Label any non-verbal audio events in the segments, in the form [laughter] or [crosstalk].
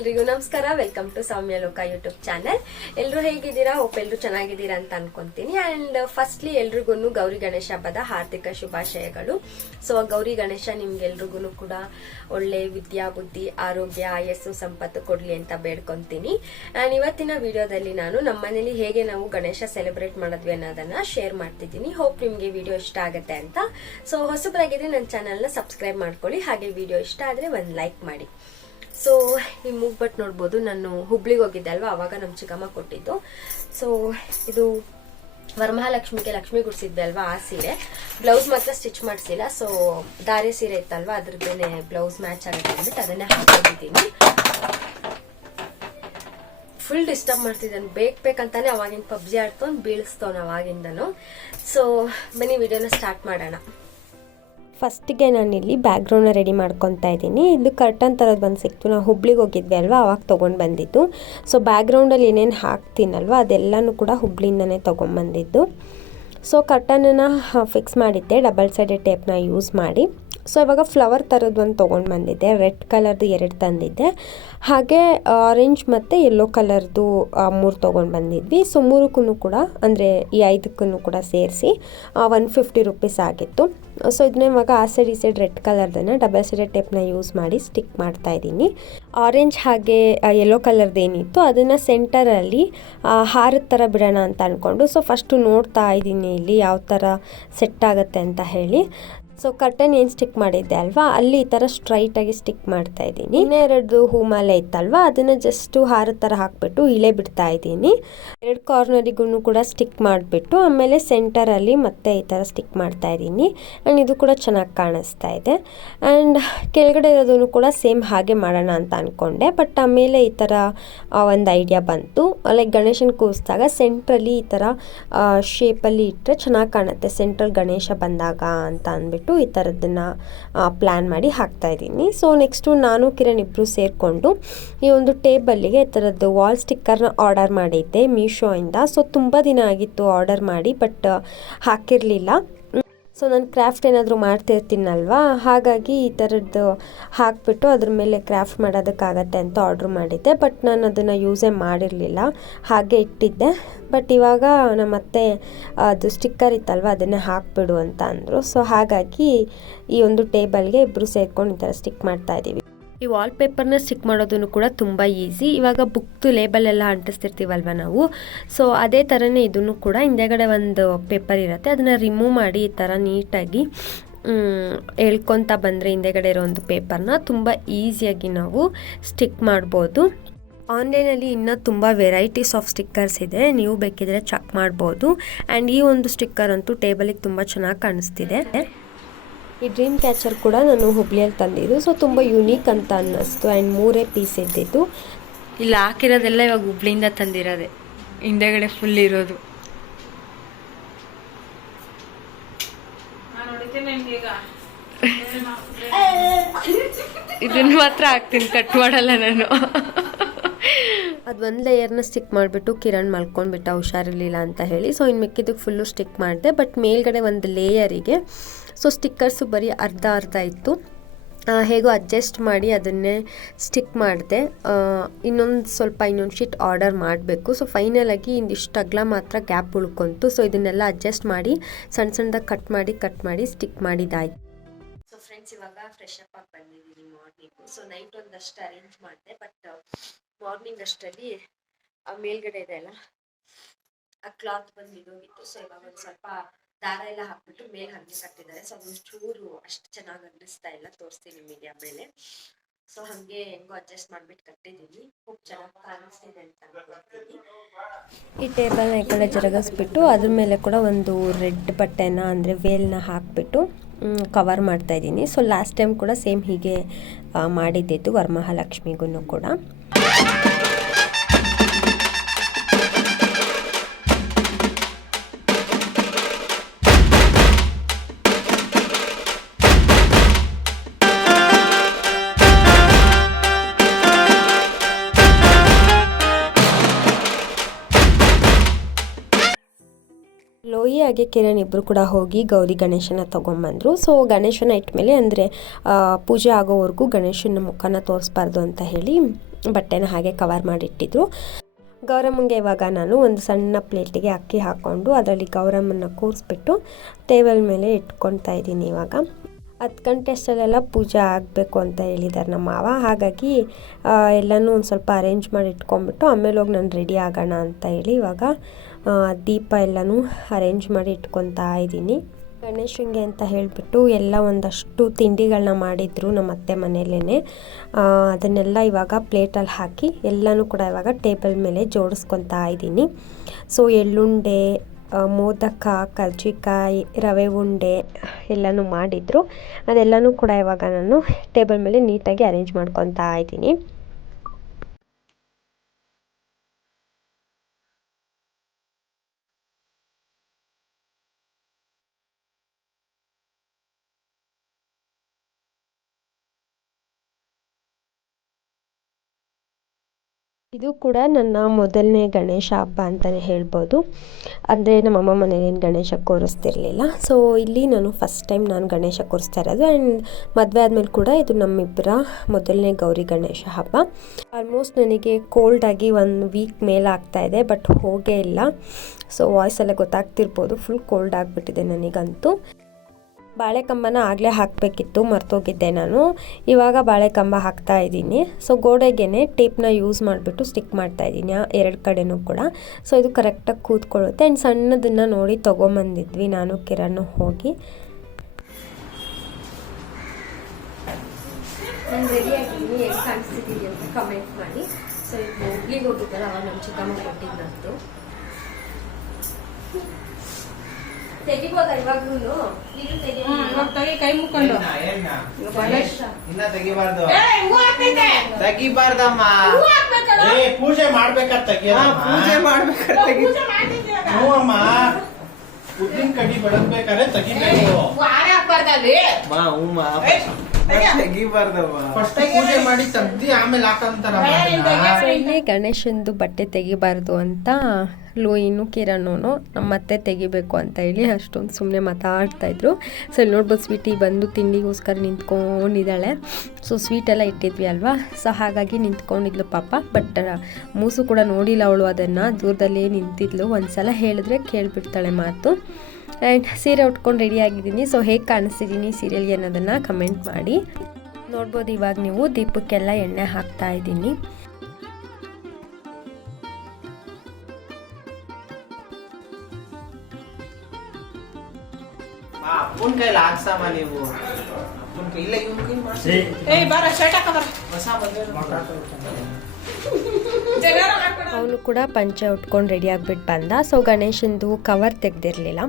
ಎಲ್ರಿಗೂ ನಮಸ್ಕಾರ. Welcome to ಸೌಮ್ಯ ಲೋಕ ಯೂಟ್ಯೂಬ್ ಚಾನೆಲ್ ಎಲ್ಲರೂ ಹೇಗಿದ್ದೀರಾ? ಹೋಪ್ ಎಲ್ಲರೂ ಚೆನ್ನಾಗಿದ್ದೀರಾ ಅಂತ ಅನ್ಕೊಂತೀನಿ. ಅಂಡ್ ಫಸ್ಟ್ಲಿ ಎಲ್ರಿಗೂ ಗೌರಿ ಗಣೇಶ ಹಬ್ಬದ ಹಾರ್ದಿಕ ಶುಭಾಶಯಗಳು. ಸೊ ಗೌರಿ ಗಣೇಶ ನಿಮ್ಗೆಲ್ರಿಗೂ ಕೂಡ ಒಳ್ಳೆ ವಿದ್ಯಾ, ಬುದ್ಧಿ, ಆರೋಗ್ಯ, ಆಯಸ್ಸು, ಸಂಪತ್ತು ಕೊಡ್ಲಿ ಅಂತ ಬೇಡ್ಕೊಂತೀನಿ. ಅಂಡ್ ಇವತ್ತಿನ ವಿಡಿಯೋದಲ್ಲಿ ನಾನು ನಮ್ಮ ಮನೇಲಿ ಹೇಗೆ ನಾವು ಗಣೇಶ ಸೆಲೆಬ್ರೇಟ್ ಮಾಡಿದ್ವಿ ಅನ್ನೋದನ್ನ ಶೇರ್ ಮಾಡ್ತಿದ್ದೀನಿ. ಹೋಪ್ ನಿಮ್ಗೆ ವಿಡಿಯೋ ಇಷ್ಟ ಆಗುತ್ತೆ ಅಂತ. ಸೊ ಹೊಸಬರಾಗಿದ್ರೆ ನನ್ನ ಚಾನಲ್ನ ಸಬ್ಸ್ಕ್ರೈಬ್ ಮಾಡ್ಕೊಳ್ಳಿ. ಹಾಗೆ ವಿಡಿಯೋ ಇಷ್ಟ ಆದ್ರೆ ಒಂದು ಲೈಕ್ ಮಾಡಿ. ಸೊ ಈ ಮೂಗ್ಬಟ್ ನೋಡ್ಬೋದು, ನಾನು ಹುಬ್ಳಿಗೆ ಹೋಗಿದ್ದೆ ಅಲ್ವಾ? ಅವಾಗ ನಮ್ಮ ಚಿಕ್ಕಮ್ಮ ಕೊಟ್ಟಿದ್ದು. ಸೊ ಇದು ವರಮಹಾಲಕ್ಷ್ಮಿಗೆ ಲಕ್ಷ್ಮಿ ಗುಡ್ಸಿದ್ದೆ ಅಲ್ವಾ ಆ ಸೀರೆ. ಬ್ಲೌಸ್ ಮಾತ್ರ ಸ್ಟಿಚ್ ಮಾಡಿಸಿಲ್ಲ. ಸೊ ದಾರೆ ಸೀರೆ ಇತ್ತಲ್ವಾ? ಅದ್ರದ್ದೇನೆ ಬ್ಲೌಸ್ ಮ್ಯಾಚ್ ಆಗುತ್ತೆ ಅಂದ್ಬಿಟ್ಟು ಅದನ್ನೇ ಹಾಕೊಂಡಿದ್ದೀನಿ. ಫುಲ್ ಡಿಸ್ಟರ್ಬ್ ಮಾಡ್ತಿದ್ದಾನೆ. ಬೇಕ್ ಬೇಕಂತಾನೆ ಅವಾಗಿಂದ ಪಬ್ಜಿ ಆಡ್ಕೊಂಡು ಬೀಳಿಸ್ತವನು ಅವಾಗಿಂದನು. ಸೊ ಬನ್ನಿ, ವಿಡಿಯೋನ ಸ್ಟಾರ್ಟ್ ಮಾಡೋಣ. ಫಸ್ಟಿಗೆ ಇಲ್ಲಿ ಬ್ಯಾಕ್ಗ್ರೌಂಡ್ನ ರೆಡಿ ಮಾಡ್ಕೊತಾ ಇದ್ದೀನಿ. ಇದು ಕರ್ಟನ್ ಥರದ್ದು ಬಂದು ಸಿಕ್ತು. ನಾವು ಹುಬ್ಳಿಗೆ ಹೋಗಿದ್ವಿ ಅಲ್ವಾ? ಅವಾಗ ತೊಗೊಂಡು ಬಂದಿದ್ದು. ಸೊ ಬ್ಯಾಕ್ಗ್ರೌಂಡಲ್ಲಿ ಏನೇನು ಹಾಕ್ತೀನಲ್ವ? ಅದೆಲ್ಲನೂ ಕೂಡ ಹುಬ್ಳಿಂದನೇ ತೊಗೊಂಬಂದಿದ್ದು ಸೊ ಕರ್ಟನನ್ನು ಫಿಕ್ಸ್ ಮಾಡಿದ್ದೆ. ಡಬಲ್ ಸೈಡೆಡ್ ಟೇಪ್ನ ಯೂಸ್ ಮಾಡಿ. ಸೊ ಇವಾಗ ಫ್ಲವರ್ ಥರದ್ದು ಒಂದು ತೊಗೊಂಡು ಬಂದಿದ್ದೆ. ರೆಡ್ ಕಲರ್ದು ಎರಡು ತಂದಿದ್ದೆ. ಹಾಗೆ ಆರೆಂಜ್ ಮತ್ತು ಯೆಲ್ಲೋ ಕಲರ್ದು ಮೂರು ತೊಗೊಂಡು ಬಂದಿದ್ವಿ. ಸೊ ಮೂರಕ್ಕೂ ಕೂಡ, ಅಂದರೆ ಈ ಐದಕ್ಕೂ ಕೂಡ ಸೇರಿಸಿ ಒನ್ ಫಿಫ್ಟಿ ರುಪೀಸ್ ಆಗಿತ್ತು. ಸೊ ಇದನ್ನ ಇವಾಗ ಆ ಸೈಡ್ ಈ ಸೈಡ್ ರೆಡ್ ಕಲರ್ದನ್ನು ಡಬಲ್ ಸೈಡೆಡ್ ಟೇಪ್ನ ಯೂಸ್ ಮಾಡಿ ಸ್ಟಿಕ್ ಮಾಡ್ತಾ ಇದ್ದೀನಿ. ಆರೆಂಜ್ ಹಾಗೆ ಯೆಲ್ಲೋ ಕಲರ್ದು ಏನಿತ್ತು ಅದನ್ನು ಸೆಂಟರಲ್ಲಿ ಹಾರದ ಥರ ಬಿಡೋಣ ಅಂತ ಅಂದ್ಕೊಂಡು ಸೊ ಫಸ್ಟು ನೋಡ್ತಾ ಇದ್ದೀನಿ ಇಲ್ಲಿ ಯಾವ ಥರ ಸೆಟ್ ಆಗುತ್ತೆ ಅಂತ ಹೇಳಿ. ಸೊ ಕರ್ಟನ್ ಏನು ಸ್ಟಿಕ್ ಮಾಡಿದ್ದೆ ಅಲ್ವಾ? ಅಲ್ಲಿ ಈ ಥರ ಸ್ಟ್ರೈಟಾಗಿ ಸ್ಟಿಕ್ ಮಾಡ್ತಾ ಇದ್ದೀನಿ. ಇನ್ನೆರಡು ಹೂಮಾಲೆ ಇತ್ತಲ್ವಾ? ಅದನ್ನು ಜಸ್ಟು ಹಾರ ಥರ ಹಾಕ್ಬಿಟ್ಟು ಇಳೆ ಬಿಡ್ತಾ ಇದ್ದೀನಿ. ಎರಡು ಕಾರ್ನರಿಗೂ ಕೂಡ ಸ್ಟಿಕ್ ಮಾಡಿಬಿಟ್ಟು, ಆಮೇಲೆ ಸೆಂಟರಲ್ಲಿ ಮತ್ತೆ ಈ ಥರ ಸ್ಟಿಕ್ ಮಾಡ್ತಾ ಇದ್ದೀನಿ. ಆ್ಯಂಡ್ ಇದು ಕೂಡ ಚೆನ್ನಾಗಿ ಕಾಣಿಸ್ತಾ ಇದೆ. ಆ್ಯಂಡ್ ಕೆಳಗಡೆ ಇರೋದನ್ನು ಕೂಡ ಸೇಮ್ ಹಾಗೆ ಮಾಡೋಣ ಅಂತ ಅಂದ್ಕೊಂಡೆ ಬಟ್ ಆಮೇಲೆ ಈ ಥರ ಒಂದು ಐಡಿಯಾ ಬಂತು. ಲೈಕ್ ಗಣೇಶನ ಕೂರಿಸಿದಾಗ ಸೆಂಟ್ರಲ್ಲಿ ಈ ಥರ ಶೇಪಲ್ಲಿ ಇಟ್ಟರೆ ಚೆನ್ನಾಗಿ ಕಾಣುತ್ತೆ. ಸೆಂಟ್ರಲ್ ಗಣೇಶ ಬಂದಾಗ ಅಂತ ಅಂದ್ಬಿಟ್ಟು. ಈ ಥರದ್ದನ್ನು ಪ್ಲ್ಯಾನ್ ಮಾಡಿ ಹಾಕ್ತಾ ಇದ್ದೀನಿ. ಸೊ ನೆಕ್ಸ್ಟು ನಾನು, ಕಿರಣ್ ಇಬ್ಬರು ಸೇರಿಕೊಂಡು ಈ ಒಂದು ಟೇಬಲ್ಲಿಗೆ ಈ ಥರದ್ದು ವಾಲ್ ಸ್ಟಿಕ್ಕರ್ನ ಆರ್ಡರ್ ಮಾಡಿದ್ದೆ ಮೀಶೋಯಿಂದ ಸೊ ತುಂಬ ದಿನ ಆಗಿತ್ತು ಆರ್ಡರ್ ಮಾಡಿ ಬಟ್ ಹಾಕಿರಲಿಲ್ಲ. ಸೊ ನಾನು ಕ್ರಾಫ್ಟ್ ಏನಾದರೂ ಮಾಡ್ತಿರ್ತೀನಲ್ವಾ ಹಾಗಾಗಿ ಈ ಥರದ್ದು ಹಾಕ್ಬಿಟ್ಟು ಅದ್ರ ಮೇಲೆ ಕ್ರಾಫ್ಟ್ ಮಾಡೋದಕ್ಕಾಗತ್ತೆ ಅಂತ ಆರ್ಡ್ರ್ ಮಾಡಿದ್ದೆ. ಬಟ್ ನಾನು ಅದನ್ನು ಯೂಸೇ ಮಾಡಿರಲಿಲ್ಲ. ಹಾಗೆ ಇಟ್ಟಿದ್ದೆ. ಬಟ್ ಇವಾಗ ನಮ್ಮ ಅತ್ತೆ ಅದು ಸ್ಟಿಕ್ಕರ್ ಇತ್ತಲ್ವ? ಅದನ್ನೇ ಹಾಕ್ಬಿಡು ಅಂತ ಅಂದರು. ಸೊ ಹಾಗಾಗಿ ಈ ಒಂದು ಟೇಬಲ್ಗೆ ಇಬ್ಬರು ಸೇರ್ಕೊಂಡು ಈ ಥರ ಸ್ಟಿಕ್ ಮಾಡ್ತಾ ಇದ್ದೀವಿ ಈ ವಾಲ್ಪೇಪರ್ನ ಸ್ಟಿಕ್ ಮಾಡೋದನ್ನು ಕೂಡ ತುಂಬ ಈಸಿ ಇವಾಗ ಬುಕ್ದು ಲೇಬಲ್ ಎಲ್ಲ ಅಂಟಿಸ್ತಿರ್ತೀವಲ್ವ ನಾವು? ಸೊ ಅದೇ ಥರನೇ ಇದನ್ನು ಕೂಡ ಹಿಂದೆಗಡೆ ಒಂದು ಪೇಪರ್ ಇರುತ್ತೆ. ಅದನ್ನು ರಿಮೂವ್ ಮಾಡಿ ಈ ಥರ ನೀಟಾಗಿ ಹೇಳ್ಕೊತ ಬಂದರೆ ಹಿಂದೆಗಡೆ ಇರೋ ಒಂದು ಪೇಪರ್ನ ತುಂಬ ಈಸಿಯಾಗಿ ನಾವು ಸ್ಟಿಕ್ ಮಾಡ್ಬೋದು. ಆನ್ಲೈನಲ್ಲಿ ಇನ್ನೂ ತುಂಬ ವೆರೈಟೀಸ್ ಆಫ್ ಸ್ಟಿಕ್ಕರ್ಸ್ ಇದೆ. ನೀವು ಬೇಕಿದ್ರೆ ಚೆಕ್ ಮಾಡ್ಬೋದು. ಆ್ಯಂಡ್ ಈ ಒಂದು ಸ್ಟಿಕ್ಕರ್ ಅಂತೂ ಟೇಬಲಿಗೆ ತುಂಬ ಚೆನ್ನಾಗಿ ಕಾಣಿಸ್ತಿದೆ. ಈ ಡ್ರೀಮ್ ಕ್ಯಾಚರ್ ಕೂಡ ನಾನು ಹುಬ್ಳಿಯಲ್ಲಿ ತಂದಿದ್ದು. ಸೊ ತುಂಬ ಯುನೀಕ್ ಅಂತ ಅನ್ನಿಸ್ತು. ಆ್ಯಂಡ್ ಮೂರೇ ಪೀಸ್ ಇದ್ದಿದ್ದು. ಇಲ್ಲಿ ಹಾಕಿರೋದೆಲ್ಲ ಇವಾಗ ಹುಬ್ಳಿಯಿಂದ ತಂದಿರೋದೆ. ಹಿಂದೆಗಡೆ ಫುಲ್ ಇರೋದು. [laughs] ಇದನ್ನ ಮಾತ್ರ ಹಾಕ್ತೀನಿ ಕಟ್ ಮಾಡಲ್ಲ ನಾನು. [laughs] ಅದು ಒಂದು ಲೇಯರ್ನ ಸ್ಟಿಕ್ ಮಾಡಿಬಿಟ್ಟು ಕಿರಣ್ ಮಲ್ಕೊಂಡ್ಬಿಟ್ಟ, ಹುಷಾರಿರಲಿಲ್ಲ ಅಂತ ಹೇಳಿ. ಸೊ ಇನ್ನು ಮಿಕ್ಕಿದ್ದಕ್ಕೆ ಫುಲ್ಲು ಸ್ಟಿಕ್ ಮಾಡಿದೆ. ಬಟ್ ಮೇಲ್ಗಡೆ ಒಂದು ಲೇಯರಿಗೆ ಸೊ ಸ್ಟಿಕ್ಕರ್ಸು ಬರೀ ಅರ್ಧ ಅರ್ಧ ಇತ್ತು. ಹೇಗೋ ಅಡ್ಜಸ್ಟ್ ಮಾಡಿ ಅದನ್ನೇ ಸ್ಟಿಕ್ ಮಾಡಿದೆ. ಇನ್ನೊಂದು ಸ್ವಲ್ಪ ಇನ್ನೊಂದು ಶೀಟ್ ಆರ್ಡರ್ ಮಾಡಬೇಕು. ಸೊ ಫೈನಲಾಗಿ ಇಂದಿಷ್ಟು ಅಗಲ ಮಾತ್ರ ಗ್ಯಾಪ್ ಉಳ್ಕೊಂತು. ಸೊ ಇದನ್ನೆಲ್ಲ ಅಡ್ಜಸ್ಟ್ ಮಾಡಿ ಸಣ್ಣ ಸಣ್ಣದಾಗಿ ಕಟ್ ಮಾಡಿ ಕಟ್ ಮಾಡಿ ಸ್ಟಿಕ್ ಮಾಡಿದ್ದಾಯ್ತು ಸೊ ಫ್ರೆಂಡ್ಸ್ ಇವಾಗ ಫ್ರೆಶ್ ಅಪ್ ಆಗಿ ಬಂದಿದ್ದೀನಿ ಮಾರ್ನಿಂಗು ಸೊ ನೈಟ್ ಒಂದಷ್ಟು ಅರೇಂಜ್ ಮಾಡಿದೆ. ಬಟ್ ಮಾರ್ನಿಂಗ್ ಅಷ್ಟರಲ್ಲಿ ಆ ಮೇಲ್ಗಡೆ ಇದೆ ಅಲ್ಲ? ಆ ಕ್ಲಾತ್ ಬಂದು ಬಿದ್ದೋಗಿತ್ತು ಸೊ ಇವಾಗ ಒಂದು ಸ್ವಲ್ಪ ದಾರ ಎಲ್ಲ ಹಾಕ್ಬಿಟ್ಟು ಮೇಲೆ ಹಂಗೆ ಕಟ್ಟಿದ್ದಾರೆ. ಸೊ ಅದೊಂದು ಚೂರು ಅಷ್ಟು ಚೆನ್ನಾಗಿ ಅನ್ನಿಸ್ತಾ ಇಲ್ಲ. ತೋರಿಸ್ತೀನಿ ನಿಮಗೆ ಆಮೇಲೆ ಸೊ ಹಂಗೆ ಹೆಂಗೋ ಅಡ್ಜಸ್ಟ್ ಮಾಡ್ಬಿಟ್ಟು ಕಟ್ಟಿದ್ದೀನಿ. ಹೋಪ್ ಚೆನ್ನಾಗಿ ಕಾಣಿಸ್ತಿದೆ ಅಂತ ಅನ್ಕೊಳ್ತೀನಿ ಈ ಟೇಬಲ್ನ ಈ ಕಡೆ ಜರಗಿಸ್ಬಿಟ್ಟು, ಅದ್ರ ಮೇಲೆ ಕೂಡ ಒಂದು ರೆಡ್ ಬಟ್ಟೆನ, ಅಂದರೆ ವೇಲ್ನ ಹಾಕಿಬಿಟ್ಟು ಕವರ್ ಮಾಡ್ತಾ ಇದ್ದೀನಿ. ಸೊ ಲಾಸ್ಟ್ ಟೈಮ್ ಕೂಡ ಸೇಮ್ ಹೀಗೆ ಮಾಡಿದ್ದಿತ್ತು ವರಮಹಾಲಕ್ಷ್ಮಿಗೂ ಕೂಡ. ಹಾಗೆ ಕಿರಣ್ ಇಬ್ಬರು ಕೂಡ ಹೋಗಿ ಗೌರಿ ಗಣೇಶನ ತೊಗೊಂಬಂದರು. ಸೊ ಗಣೇಶನ ಇಟ್ಮೇಲೆ ಅಂದರೆ ಪೂಜೆ ಆಗೋವರೆಗೂ ಗಣೇಶನ ಮುಖನ ತೋರಿಸ್ಬಾರ್ದು ಅಂತ ಹೇಳಿ ಬಟ್ಟೆನ ಹಾಗೆ ಕವರ್ ಮಾಡಿಟ್ಟಿದ್ರು. ಗೌರಮ್ಮಂಗೆ ಇವಾಗ ನಾನು ಒಂದು ಸಣ್ಣ ಪ್ಲೇಟಿಗೆ ಅಕ್ಕಿ ಹಾಕ್ಕೊಂಡು ಅದರಲ್ಲಿ ಗೌರಮ್ಮನ ಕೂರಿಸ್ಬಿಟ್ಟು ಟೇಬಲ್ ಮೇಲೆ ಇಟ್ಕೊತಾ ಇದ್ದೀನಿ ಇವಾಗ. ಹತ್ತು ಗಂಟೆ ಅಷ್ಟರಲ್ಲೆಲ್ಲ ಪೂಜೆ ಆಗಬೇಕು ಅಂತ ಹೇಳಿದ್ದಾರೆ ನಮ್ಮ ಮಾವ. ಹಾಗಾಗಿ ಎಲ್ಲನೂ ಒಂದು ಸ್ವಲ್ಪ ಅರೇಂಜ್ ಮಾಡಿ ಇಟ್ಕೊಂಡ್ಬಿಟ್ಟು ಆಮೇಲೆ ಹೋಗಿ ನಾನು ರೆಡಿ ಆಗೋಣ ಅಂತ ಹೇಳಿ ಇವಾಗ ದೀಪ ಎಲ್ಲನೂ ಅರೇಂಜ್ ಮಾಡಿ ಇಟ್ಕೊತಾ ಇದ್ದೀನಿ. ಗಣೇಶನಿಗೆ ಅಂತ ಹೇಳಿಬಿಟ್ಟು ಎಲ್ಲ ಒಂದಷ್ಟು ತಿಂಡಿಗಳನ್ನ ಮಾಡಿದ್ರು ನಮ್ಮ ಅತ್ತೆ ಮನೆಯಲ್ಲೇ ಅದನ್ನೆಲ್ಲ ಇವಾಗ ಪ್ಲೇಟಲ್ಲಿ ಹಾಕಿ ಎಲ್ಲನೂ ಕೂಡ ಇವಾಗ ಟೇಬಲ್ ಮೇಲೆ ಜೋಡಿಸ್ಕೊತಾ ಇದ್ದೀನಿ. ಸೊ ಎಳ್ಳುಂಡೆ ಮೋದಕ, ಕರ್ಜಿಕಾಯಿ, ರವೆ ಉಂಡೆ ಎಲ್ಲನೂ ಮಾಡಿದ್ರು. ಅದೆಲ್ಲನೂ ಕೂಡ ಇವಾಗ ನಾನು ಟೇಬಲ್ ಮೇಲೆ ನೀಟಾಗಿ ಅರೇಂಜ್ ಮಾಡ್ಕೊತಾ ಇದ್ದೀನಿ. ಇದು ಕೂಡ ನನ್ನ ಮೊದಲನೇ ಗಣೇಶ ಹಬ್ಬ ಅಂತಲೇ ಹೇಳ್ಬೋದು. ಅಂದರೆ ನಮ್ಮಮ್ಮ ಮನೇಲಿ ಏನು ಗಣೇಶ ಕೂರಿಸ್ತಿರ್ಲಿಲ್ಲ. ಸೊ ಇಲ್ಲಿ ನಾನು ಫಸ್ಟ್ ಟೈಮ್ ನಾನು ಗಣೇಶ ಕೂರಿಸ್ತಾ ಇರೋದು ಆ್ಯಂಡ್ ಮದುವೆ ಆದಮೇಲೆ ಕೂಡ ಇದು ನಮ್ಮಿಬ್ಬರ ಮೊದಲನೇ ಗೌರಿ ಗಣೇಶ ಹಬ್ಬ. ಆಲ್ಮೋಸ್ಟ್ ನನಗೆ ಕೋಲ್ಡ್ ಆಗಿ ಒಂದು ವೀಕ್ ಮೇಲೆ ಆಗ್ತಾ ಇದೆ ಬಟ್ ಹೋಗೇ ಇಲ್ಲ. ಸೊ ವಾಯ್ಸೆಲ್ಲ ಗೊತ್ತಾಗ್ತಿರ್ಬೋದು ಫುಲ್ ಕೋಲ್ಡ್ ಆಗಿಬಿಟ್ಟಿದೆ ನನಗಂತೂ. ಬಾಳೆಕಂಬನ ಆಗಲೇ ಹಾಕಬೇಕಿತ್ತು, ಮರ್ತೋಗಿದ್ದೆ ನಾನು. ಇವಾಗ ಬಾಳೆಕಂಬ ಹಾಕ್ತಾ ಇದ್ದೀನಿ. ಸೊ ಗೋಡೆಗೆ ಟೇಪ್ನ ಯೂಸ್ ಮಾಡಿಬಿಟ್ಟು ಸ್ಟಿಕ್ ಮಾಡ್ತಾ ಇದ್ದೀನಿ ಎರಡು ಕಡೆನೂ ಕೂಡ. ಸೊ ಇದು ಕರೆಕ್ಟಾಗಿ ಕೂತ್ಕೊಳ್ಳುತ್ತೆ. ಆ್ಯಂಡ್ ಸಣ್ಣದನ್ನು ನೋಡಿ ತೊಗೊಂಬಂದಿದ್ವಿ ನಾನು ಕಿರಣ್ ಹೋಗಿ. ಕಮೆಂಟ್ ಮಾಡಿ. ಸೊ ಈಗ ಅವಾಗ ನಮ್ಮ ಚಿಕ್ಕಮ್ಮ ಕೊಟ್ಟಿದ್ದಂತು ತೆಗಿಬೋದಾ ಇವಾಗ್ಲೂ ಇದು ತೆಗಿ. ಕೈ ಮುಕ್ಕೊಂಡು. ಇನ್ನ ತೆಗಿಬಾರ್ದು. ತೆಗಿಬಾರ್ದಮ್ಮ? ಏ ಪೂಜೆ ಮಾಡ್ಬೇಕಾದ್ ಹಾ, ಪೂಜೆ ಮಾಡ್ಬೇಕಾದ್ರೆ ತೆಗಿ. ಇವಾಗ. ಹ್ಞೂ ಅಮ್ಮ ಉದ್ದಿನ ಕಡ್ಡಿ ಬೆಳಗ್ಬೇಕಾದ್ರೆ ತೆಗಿಬೇಕು. ವಾರೆ ತೆಗ್ಯ. ತೆಗಿಬಾರ್ದಮ್ಮ ಫಸ್ಟ್ ಪೂಜೆ ಮಾಡಿ ತೆಗ್ದಿ ಆಮೇಲೆ ಹಾಕಂತಾರ ಗಣೇಶಂದು ಬಟ್ಟೆ ತೆಗಿಬಾರ್ದು ಅಂತ ಲೋಯಿನು ಕಿರಣನು ನಮ್ಮ ಮತ್ತೆ ತೆಗಿಬೇಕು ಅಂತ ಹೇಳಿ ಅಷ್ಟೊಂದು ಸುಮ್ಮನೆ ಮಾತಾಡ್ತಾ ಇದ್ರು. ಸೊ ಇಲ್ಲಿ ನೋಡ್ಬೋದು ಸ್ವೀಟಿ ಬಂದು ತಿಂಡಿಗೋಸ್ಕರ ನಿಂತ್ಕೊಂಡಿದ್ದಾಳೆ. ಸೊ ಸ್ವೀಟ್ ಎಲ್ಲ ಇಟ್ಟಿದ್ವಿ ಅಲ್ವಾ? ಸೊ ಹಾಗಾಗಿ ನಿಂತ್ಕೊಂಡಿದ್ಲು ಪಾಪ. ಬಟ್ ಮೂಸು ಕೂಡ ನೋಡಿಲ್ಲ ಅವಳು ಅದನ್ನು. ದೂರದಲ್ಲಿ ನಿಂತಿದ್ಲು. ಒಂದ್ಸಲ ಹೇಳಿದ್ರೆ ಕೇಳಿಬಿಡ್ತಾಳೆ ಮಾತು. ಆ್ಯಂಡ್ ಸೀರೆ ಉಟ್ಕೊಂಡು ರೆಡಿ ಆಗಿದ್ದೀನಿ. ಸೊ ಹೇಗೆ ಕಾಣಿಸ್ತಿದ್ದೀನಿ ಸೀರಿಯಲ್ಗೆ ಅನ್ನೋದನ್ನು ಕಮೆಂಟ್ ಮಾಡಿ. ನೋಡ್ಬೋದು ಇವಾಗ ನೀವು ದೀಪಕ್ಕೆಲ್ಲ ಎಣ್ಣೆ ಹಾಕ್ತಾ ಇದ್ದೀನಿ. ಅಪ್ಪನ ಕೈಲಿ ಹಾಕ್ಸಮ್ಮ ನೀವು. ಅಪ್ಪನ ಕೈ ಇಲ್ಲ ಇವ್ನ ಕೈ ಮಾಡ್ಸಿ. ಏಯ್, ಬಾರ, shirt ಹಾಕೋ ಬರ ಹೊಸ ಮದುವೆ. ಅವನು ಕೂಡ ಪಂಚೆ ಉಟ್ಕೊಂಡು ರೆಡಿ ಆಗ್ಬಿಟ್ಟು ಬಂದ. ಸೊ ಗಣೇಶಂದು ಕವರ್ ತೆಗ್ದಿರಲಿಲ್ಲ.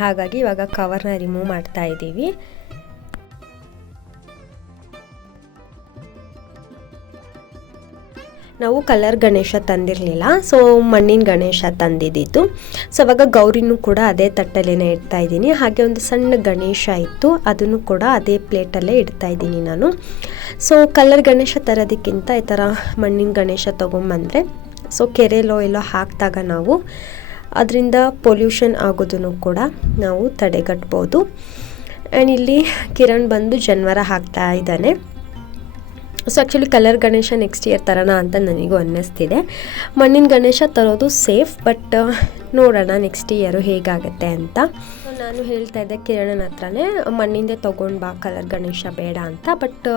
ಹಾಗಾಗಿ ಇವಾಗ ಕವರ್ನ ರಿಮೂವ್ ಮಾಡ್ತಾ ಇದ್ದೀವಿ ನಾವು ಕಲರ್ ಗಣೇಶ ತಂದಿರಲಿಲ್ಲ. ಸೊ ಮಣ್ಣಿನ ಗಣೇಶ ತಂದಿದ್ದಿತ್ತು ಸೊ ಅವಾಗ ಗೌರಿನೂ ಕೂಡ ಅದೇ ತಟ್ಟಲ್ಲೇ ಇಡ್ತಾ ಇದ್ದೀನಿ. ಹಾಗೆ ಒಂದು ಸಣ್ಣ ಗಣೇಶ ಇತ್ತು. ಅದನ್ನು ಕೂಡ ಅದೇ ಪ್ಲೇಟಲ್ಲೇ ಇಡ್ತಾ ಇದ್ದೀನಿ ನಾನು. ಸೊ ಕಲರ್ ಗಣೇಶ ತರೋದಕ್ಕಿಂತ ಈ ಥರ ಮಣ್ಣಿನ ಗಣೇಶ ತೊಗೊಂಬಂದರೆ ಸೊ ಕೆರೆಲೋ ಎಲ್ಲೋ ಹಾಕಿದಾಗ ನಾವು ಅದರಿಂದ ಪೊಲ್ಯೂಷನ್ ಆಗೋದನ್ನು ಕೂಡ ನಾವು ತಡೆಗಟ್ಬೋದು. ಆ್ಯಂಡ್ ಇಲ್ಲಿ ಕಿರಣ್ ಬಂದು ಜನ್ವರ ಹಾಕ್ತಾ ಇದ್ದಾನೆ. So actually colour Ganesha next year ತರೋಣ ಅಂತ ನನಗೂ ಅನ್ನಿಸ್ತಿದೆ. ಮಣ್ಣಿನ ಗಣೇಶ ತರೋದು ಸೇಫ್ ಬಟ್ ನೋಡೋಣ ನೆಕ್ಸ್ಟ್ ಇಯರು ಹೇಗಾಗುತ್ತೆ ಅಂತ. ನಾನು ಹೇಳ್ತಾ ಇದ್ದೆ ಕಿರಣನ ಹತ್ರನೇ, ಮಣ್ಣಿಂದೆ ತೊಗೊಂಡು ಬಾ ಕಲರ್ ಗಣೇಶ ಬೇಡ ಅಂತ ಬಟ್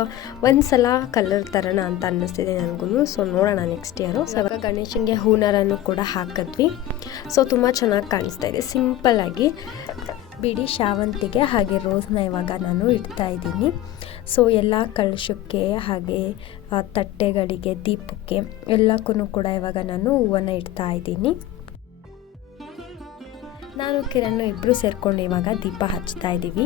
ಒಂದು ಸಲ ಕಲರ್ ತರೋಣ ಅಂತ ಅನ್ನಿಸ್ತಿದೆ ನನಗೂ ಸೊ ನೋಡೋಣ ನೆಕ್ಸ್ಟ್ ಇಯರು ಸೊ ಗಣೇಶನಿಗೆ ಹೂನರನ್ನು ಕೂಡ ಹಾಕಿದ್ವಿ. ಸೊ ತುಂಬ ಚೆನ್ನಾಗಿ ಕಾಣಿಸ್ತಾ ಇದೆ. ಸಿಂಪಲ್ಲಾಗಿ ಬಿಡಿ, ಶಾವಂತಿಗೆ ಹಾಗೆ ರೋಸ್ನ ಇವಾಗ ನಾನು ಇಡ್ತಾ ಇದ್ದೀನಿ. ಸೊ ಎಲ್ಲ ಕಳಶಕ್ಕೆ ಹಾಗೆ ತಟ್ಟೆಗಳಿಗೆ, ದೀಪಕ್ಕೆ ಎಲ್ಲಕ್ಕೂ ಕೂಡ ಇವಾಗ ನಾನು ಹೂವನ್ನು ಇಡ್ತಾ ಇದ್ದೀನಿ. ನಾನು ಕಿರಣ್ ಇಬ್ಬರು ಸೇರಿಕೊಂಡು ಇವಾಗ ದೀಪ ಹಚ್ತಾ ಇದ್ದೀವಿ.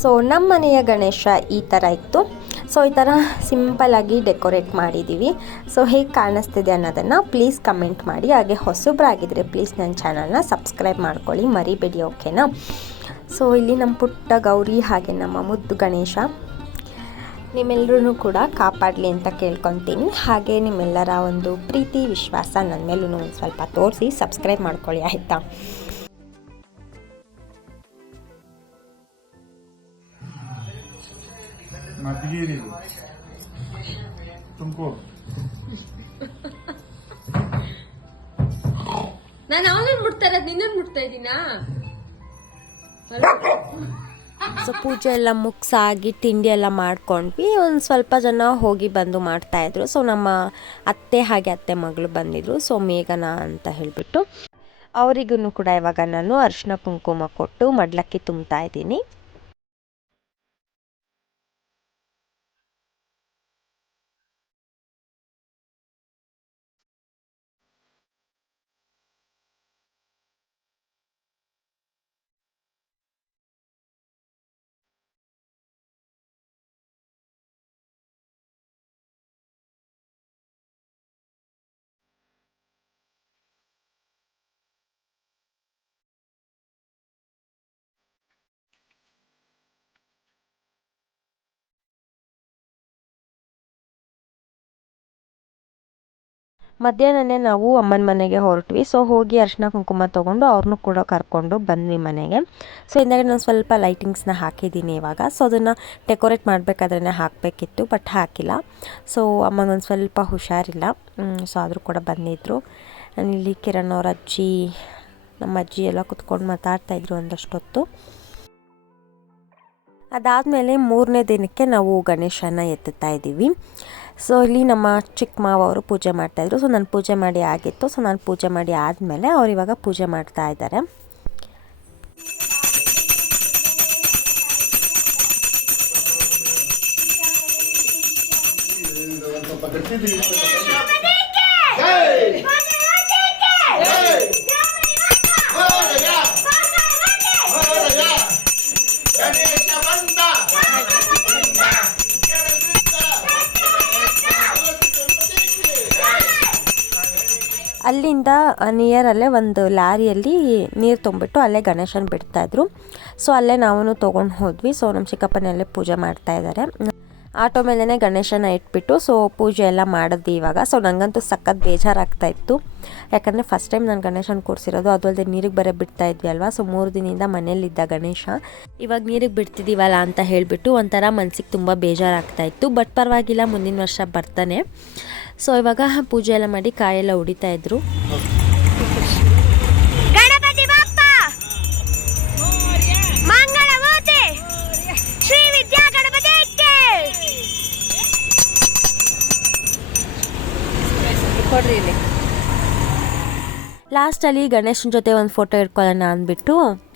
So ನಮ್ಮ ಮನೆಯ ಗಣೇಶ ಈ ಥರ ಇತ್ತು. ಸೊ ಈ ಥರ ಸಿಂಪಲಾಗಿ ಡೆಕೋರೇಟ್ ಮಾಡಿದ್ದೀವಿ ಸೊ ಹೇಗೆ ಕಾಣಿಸ್ತಿದೆ ಅನ್ನೋದನ್ನು ಪ್ಲೀಸ್ ಕಮೆಂಟ್ ಮಾಡಿ. ಹಾಗೆ ಹೊಸಬ್ರಾಗಿದ್ದರೆ ಪ್ಲೀಸ್ ನನ್ನ ಚಾನಲ್ನ ಸಬ್ಸ್ಕ್ರೈಬ್ ಮಾಡ್ಕೊಳ್ಳಿ. ಮರಿಬೇಡಿ ಓಕೆನಾ ಸೊ ಇಲ್ಲಿ ನಮ್ಮ ಪುಟ್ಟ ಗೌರಿ ಹಾಗೆ ನಮ್ಮ ಮುದ್ದು ಗಣೇಶ. ನಿಮ್ಮೆಲ್ಲರೂ ಕೂಡ ಕಾಪಾಡಲಿ ಅಂತ ಕೇಳ್ಕೊತೀನಿ. ಹಾಗೆ ನಿಮ್ಮೆಲ್ಲರ ಒಂದು ಪ್ರೀತಿ, ವಿಶ್ವಾಸ ನನ್ನ ಮೇಲೂ ಒಂದು ಸ್ವಲ್ಪ ತೋರಿಸಿ ಸಬ್ಸ್ಕ್ರೈಬ್ ಮಾಡ್ಕೊಳ್ಳಿ, ಆಯಿತಾ? ಮದ್ಗೀರಿ ಇದು. ತುಮಕೂರು ನಾನು ಅವನನ್ನು ಮುಟ್ತಾ ಇರೋದು ನಿನ್ನನ್ನು ಮುಟ್ತಾ ಇದ್ದೀನಾ? ಸೊ ಪೂಜೆ ಎಲ್ಲ ಮುಗಿಸಾಗಿ ತಿಂಡಿ ಎಲ್ಲ ಮಾಡ್ಕೊಂಡ್ವಿ. ಒಂದು ಸ್ವಲ್ಪ ಜನ ಹೋಗಿ ಬಂದು ಮಾಡ್ತಾಯಿದ್ರು ಸೊ ನಮ್ಮ ಅತ್ತೆ ಹಾಗೆ ಅತ್ತೆ ಮಗಳು ಬಂದಿದ್ರು. ಸೊ ಮೇಘನ ಅಂತ ಹೇಳಿಬಿಟ್ಟು ಅವರಿಗೂ ಕೂಡ ಇವಾಗ ನಾನು ಅರಿಶಿನ ಕುಂಕುಮ ಕೊಟ್ಟು ಮಡ್ಲಕ್ಕಿ ತುಂಬ್ತಾ ಇದ್ದೀನಿ. ಮಧ್ಯಾಹ್ನನೇ ನಾವು ಅಮ್ಮನ ಮನೆಗೆ ಹೊರಟ್ವಿ. ಸೊ ಹೋಗಿ ಅರಿಶಿನ ಕುಂಕುಮ ತೊಗೊಂಡು ಅವ್ರನ್ನೂ ಕೂಡ ಕರ್ಕೊಂಡು ಬಂದ್ವಿ ಮನೆಗೆ. ಸೊ ಹಿಂದಾಗಿ ನಾನು ಸ್ವಲ್ಪ ಲೈಟಿಂಗ್ಸ್ನ ಹಾಕಿದ್ದೀನಿ ಇವಾಗ. ಸೊ ಅದನ್ನು ಡೆಕೋರೇಟ್ ಮಾಡಬೇಕಾದ್ರೆ ಹಾಕಬೇಕಿತ್ತು ಬಟ್ ಹಾಕಿಲ್ಲ. ಸೊ ಅಮ್ಮಗೊಂದು ಸ್ವಲ್ಪ ಹುಷಾರಿಲ್ಲ. ಸೊ ಆದರೂ ಕೂಡ ಬಂದಿದ್ದರು ಇಲ್ಲಿ ಕಿರಣ್ ಅವ್ರ ಅಜ್ಜಿ, ನಮ್ಮ ಅಜ್ಜಿ ಎಲ್ಲ ಕುತ್ಕೊಂಡು ಮಾತಾಡ್ತಾಯಿದ್ರು ಒಂದಷ್ಟೊತ್ತು. ಅದಾದಮೇಲೆ ಮೂರನೇ ದಿನಕ್ಕೆ ನಾವು ಗಣೇಶನ ಎತ್ತುತ್ತಾ ಇದ್ದೀವಿ. ಸೊ ಇಲ್ಲಿ ನಮ್ಮ ಚಿಕ್ಕ ಮಾವ ಅವರು ಪೂಜೆ ಮಾಡ್ತಾಯಿದ್ರು ಸೊ ನಾನು ಪೂಜೆ ಮಾಡಿ ಆಗಿತ್ತು. ಸೊ ನಾನು ಪೂಜೆ ಮಾಡಿ ಆದಮೇಲೆ ಅವ್ರು ಇವಾಗ ಪೂಜೆ ಮಾಡ್ತಾ ಇದ್ದಾರೆ. ಅಲ್ಲಿಂದ ನಿಯರಲ್ಲೇ ಒಂದು ಲಾರಿಯಲ್ಲಿ ನೀರು ತುಂಬಿಟ್ಟು ಅಲ್ಲೇ ಗಣೇಶನ ಬಿಡ್ತಾಯಿದ್ರು ಸೊ ಅಲ್ಲೇ ನಾವು ತೊಗೊಂಡು ಹೋದ್ವಿ. ಸೊ ನಮ್ಮ ಚಿಕ್ಕಪ್ಪನಲ್ಲೇ ಪೂಜೆ ಮಾಡ್ತಾ ಇದ್ದಾರೆ ಆಟೋ ಮೇಲೇ ಗಣೇಶನ ಇಟ್ಬಿಟ್ಟು ಸೊ ಪೂಜೆ ಎಲ್ಲ ಮಾಡಿದ್ವಿ ಇವಾಗ. ಸೊ ನನಗಂತೂ ಸಖತ್ ಬೇಜಾರಾಗ್ತಾ ಇತ್ತು. ಯಾಕಂದರೆ ಫಸ್ಟ್ ಟೈಮ್ ನಾನು ಗಣೇಶನ ಕೂರಿಸಿರೋದು, ಅದು ಅಲ್ಲದೆ ನೀರಿಗೆ ಬರೋ ಬಿಡ್ತಾ ಇದ್ವಿ ಅಲ್ವಾ? ಸೊ ಮೂರು ದಿನದಿಂದ ಮನೇಲಿದ್ದ ಗಣೇಶ. ಇವಾಗ ನೀರಿಗೆ ಬಿಡ್ತಿದ್ದೀವಲ್ಲ ಅಂತ ಹೇಳಿಬಿಟ್ಟು ಒಂಥರ ಮನಸ್ಸಿಗೆ ತುಂಬ ಬೇಜಾರಾಗ್ತಾ ಇತ್ತು. ಬಟ್ ಪರವಾಗಿಲ್ಲ, ಮುಂದಿನ ವರ್ಷ ಬರ್ತಾನೆ. ಸೊ ಇವಾಗ ಪೂಜೆ ಎಲ್ಲ ಮಾಡಿ ಕಾಯೆಲ್ಲ ಹೊಡಿತಾ ಇದ್ರು. ಕೊಡ್ರಿ ಇಲ್ಲಿ. ಲಾಸ್ಟಲ್ಲಿ ಗಣೇಶನ ಜೊತೆ ಒಂದು ಫೋಟೋ ಇಟ್ಕೊಳ್ಳೋಣ ಅಂದ್ಬಿಟ್ಟು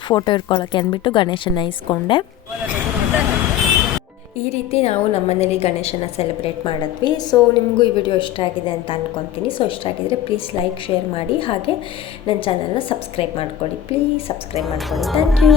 ಫೋಟೋ ಇಟ್ಕೊಳ್ಳೋಕ್ಕೆ ಅಂದ್ಬಿಟ್ಟು ಗಣೇಶನ ಇಸ್ಕೊಂಡೆ. ಈ ರೀತಿ ನಾವು ನಮ್ಮನೇಲಿ ಗಣೇಶನ ಸೆಲೆಬ್ರೇಟ್ ಮಾಡಿದ್ವಿ. ಸೊ ನಿಮಗೂ ಈ ವಿಡಿಯೋ ಇಷ್ಟ ಆಗಿದೆ ಅಂತ ಅಂದ್ಕೊತೀನಿ ಸೊ ಇಷ್ಟ ಆಗಿದ್ರೆ ಪ್ಲೀಸ್ ಲೈಕ್ ಶೇರ್ ಮಾಡಿ. ಹಾಗೆ ನನ್ನ ಚಾನಲ್ನ ಸಬ್ಸ್ಕ್ರೈಬ್ ಮಾಡ್ಕೊಳ್ಳಿ. ಪ್ಲೀಸ್ ಸಬ್ಸ್ಕ್ರೈಬ್ ಮಾಡ್ಕೊಳ್ಳಿ. Thank you